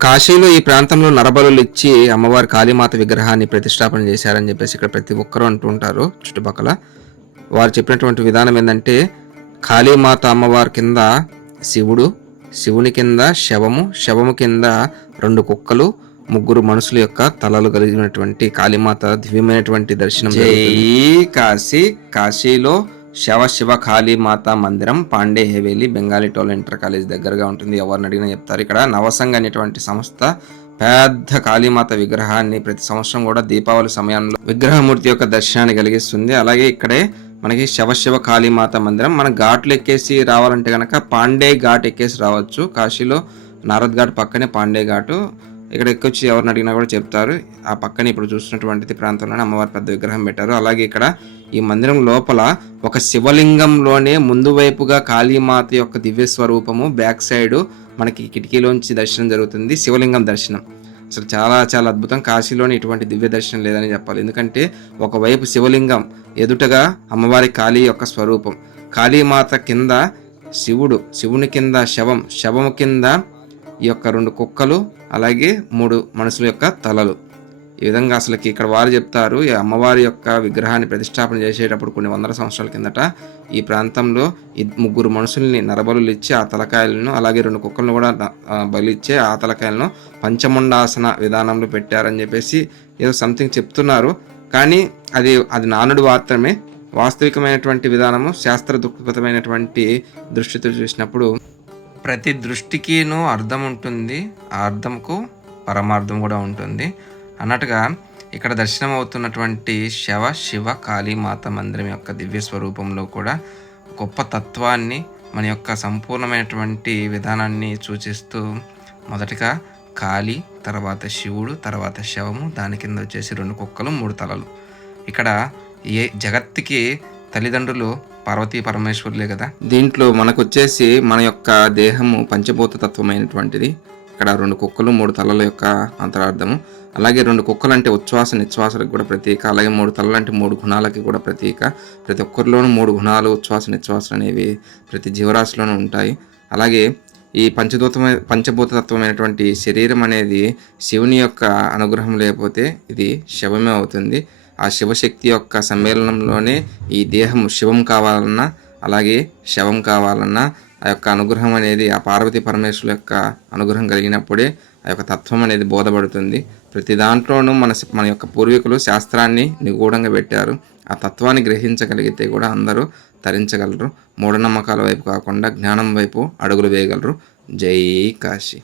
కాశీలో ఈ ప్రాంతంలో నరబలులు ఇచ్చి అమ్మవారి కాళీమాత విగ్రహాన్ని ప్రతిష్టాపన చేశారని చెప్పేసి ఇక్కడ ప్రతి ఒక్కరూ అంటూ ఉంటారు చుట్టుపక్కల. వారు చెప్పినటువంటి విధానం ఏంటంటే కాళీమాత అమ్మవారి కింద శివుడు శివుని కింద శవము శవము కింద రెండు కుక్కలు ముగ్గురు మనుషుల యొక్క తలలు కలిగినటువంటి కాళీమాత దివ్యమైనటువంటి దర్శనం జై కాశీ కాశీలో శవ శివ కాళీమాత మందిరం పాండే హేవేలి బెంగాలీ టోల్ ఇంటర్ కాలేజ్ దగ్గరగా ఉంటుంది. ఎవరిని అడిగినా చెప్తారు. ఇక్కడ నవసంగ్ అనేటువంటి సంస్థ పెద్ద కాళీమాత విగ్రహాన్ని ప్రతి సంవత్సరం కూడా దీపావళి సమయంలో విగ్రహమూర్తి యొక్క దర్శనాన్ని కలిగిస్తుంది. అలాగే ఇక్కడే మనకి శవ శివ కాళీమాత మందిరం మన ఘాట్లు ఎక్కేసి రావాలంటే కనుక పాండే ఘాట్ ఎక్కేసి రావచ్చు. కాశీలో నారద్ ఘాట్ పక్కనే పాండే ఘాటు. ఇక్కడ ఎక్కొచ్చి ఎవరిని అడిగినా కూడా చెప్తారు. ఆ పక్కన ఇప్పుడు చూస్తున్నటువంటి ప్రాంతంలోనే అమ్మవారి పెద్ద విగ్రహం పెట్టారు. అలాగే ఇక్కడ ఈ మందిరం లోపల ఒక శివలింగంలోనే ముందు వైపుగా కాళీమాత యొక్క దివ్య స్వరూపము బ్యాక్ సైడ్ మనకి కిటికీలోంచి దర్శనం జరుగుతుంది శివలింగం దర్శనం. అసలు చాలా చాలా అద్భుతం. కాశీలోని ఇటువంటి దివ్య దర్శనం లేదని చెప్పాలి. ఎందుకంటే ఒకవైపు శివలింగం ఎదుటగా అమ్మవారి కాళీ యొక్క స్వరూపం. కాళీమాత కింద శివుడు శివుని కింద శవం శవము కింద ఈ యొక్క రెండు కుక్కలు అలాగే మూడు మనుషుల యొక్క తలలు. ఈ విధంగా అసలుకి ఇక్కడ వారు చెప్తారు ఈ అమ్మవారి యొక్క విగ్రహాన్ని ప్రతిష్టాపన చేసేటప్పుడు కొన్ని వందల సంవత్సరాల కిందట ఈ ప్రాంతంలో ఈ ముగ్గురు మనుషుల్ని నరబలులు ఇచ్చి ఆ తలకాయలను అలాగే రెండు కుక్కలను కూడా బలిచ్చే ఆ, ఆ తలకాయలను పంచముండాసన విధానంలో పెట్టారని చెప్పేసి ఏదో సంథింగ్ చెప్తున్నారు. కానీ అది అది నానుడు మాత్రమే వాస్తవికమైనటువంటి విధానము శాస్త్ర దృక్పథమైనటువంటి దృష్టితో చూసినప్పుడు ప్రతి దృష్టికిను అర్థం ఉంటుంది ఆ అర్థంకు పరమార్థం కూడా ఉంటుంది. అన్నట్టుగా ఇక్కడ దర్శనం అవుతున్నటువంటి శవ శివ కాళీమాత మందిరం యొక్క దివ్య స్వరూపంలో కూడా గొప్ప తత్వాన్ని మన యొక్క సంపూర్ణమైనటువంటి విధానాన్ని సూచిస్తూ మొదటగా కాళీ తర్వాత శివుడు తర్వాత శవము దాని కింద వచ్చేసి రెండు కుక్కలు మూడు తలలు. ఇక్కడ ఏ జగత్తుకి తల్లిదండ్రులు పార్వతీ పరమేశ్వరులే కదా? దీంట్లో మనకు వచ్చేసి మన యొక్క దేహము పంచభూత తత్వమైనటువంటిది ఇక్కడ రెండు కుక్కలు మూడు తలల యొక్క అంతరార్థము. అలాగే రెండు కుక్కలు అంటే ఉచ్ఛ్వాస నిశ్వాసలకు కూడా ప్రతీక. అలాగే మూడు తలలు అంటే మూడు గుణాలకి కూడా ప్రతీక. ప్రతి ఒక్కరిలోనూ మూడు గుణాలు ఉచ్ఛ్వాస నిశ్వాసలు అనేవి ప్రతి జీవరాశిలోనూ ఉంటాయి. అలాగే ఈ పంచదూతమైన పంచభూత తత్వమైనటువంటి శరీరం అనేది శివుని యొక్క అనుగ్రహం లేకపోతే ఇది శవమే అవుతుంది. ఆ శివశక్తి యొక్క సమ్మేళనంలోనే ఈ దేహం శివం కావాలన్నా అలాగే శవం కావాలన్నా ఆ యొక్క అనుగ్రహం అనేది ఆ పార్వతీ పరమేశ్వరుల యొక్క అనుగ్రహం కలిగినప్పుడే ఆ యొక్క తత్వం అనేది బోధపడుతుంది. ప్రతి దాంట్లోనూ మన మన యొక్క పూర్వీకులు శాస్త్రాన్ని నిగూఢంగా పెట్టారు. ఆ తత్వాన్ని గ్రహించగలిగితే కూడా అందరూ తరించగలరు. మూఢనమ్మకాల వైపు కాకుండా జ్ఞానం వైపు అడుగులు వేయగలరు. జై కాశీ.